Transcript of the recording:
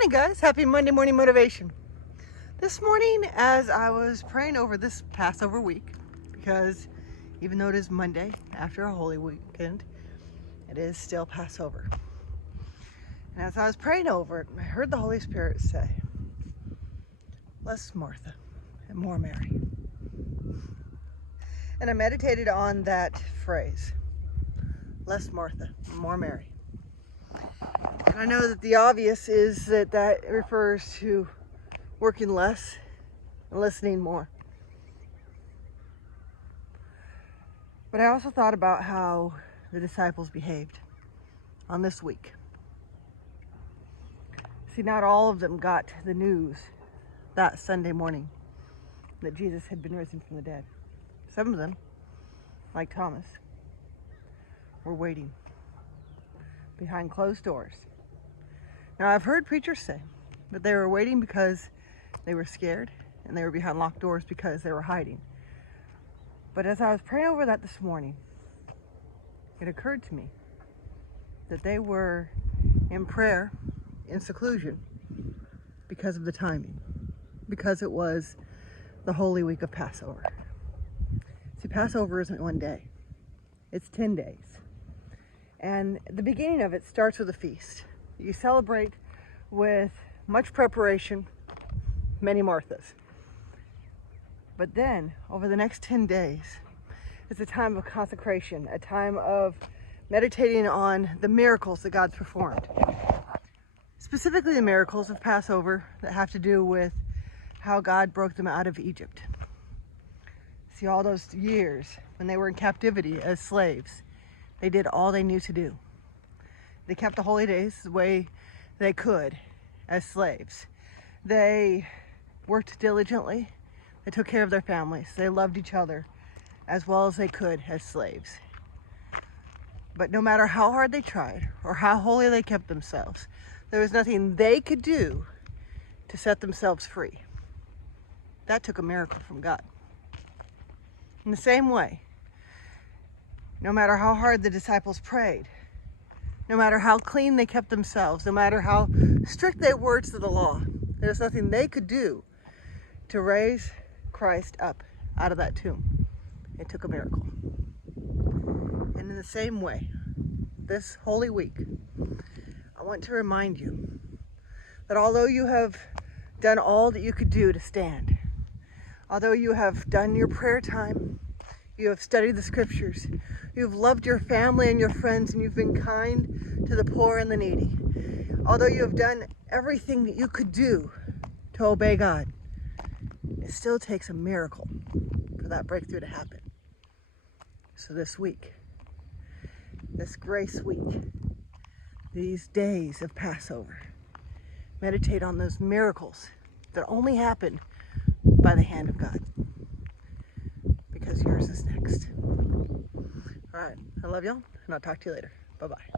morning, guys. Happy Monday morning motivation. This morning, as I was praying over this Passover week, because even though it is Monday after a holy weekend, it is still Passover. And as I was praying over it, I heard the Holy Spirit say, less Martha and more Mary. And I meditated on that phrase, less Martha, more Mary. And I know that the obvious is that refers to working less and listening more. But I also thought about how the disciples behaved on this week. See, not all of them got the news that Sunday morning that Jesus had been risen from the dead. Some of them, like Thomas, were waiting behind closed doors. Now, I've heard preachers say that they were waiting because they were scared and they were behind locked doors because they were hiding. But as I was praying over that this morning, it occurred to me that they were in prayer, in seclusion, because of the timing, because it was the Holy Week of Passover. See, Passover isn't one day, it's 10 days. And the beginning of it starts with a feast. You celebrate with much preparation, many Marthas. But then, over the next 10 days, it's a time of consecration, a time of meditating on the miracles that God's performed. Specifically the miracles of Passover that have to do with how God broke them out of Egypt. See, all those years when they were in captivity as slaves, they did all they knew to do. They kept the holy days the way they could as slaves. They worked diligently. They took care of their families. They loved each other as well as they could as slaves. But no matter how hard they tried or how holy they kept themselves, there was nothing they could do to set themselves free. That took a miracle from God. In the same way, no matter how hard the disciples prayed, no matter how clean they kept themselves, no matter how strict they were to the law, there's nothing they could do to raise Christ up out of that tomb. It took a miracle. And in the same way, this Holy Week, I want to remind you that although you have done all that you could do to stand, although you have done your prayer time, you have studied the scriptures, you've loved your family and your friends, and you've been kind to the poor and the needy, although you have done everything that you could do to obey God, it still takes a miracle for that breakthrough to happen. So this week, this grace week, these days of Passover, meditate on those miracles that only happen by the hand of God, because yours is next. All right, I love y'all, and I'll talk to you later. Bye-bye.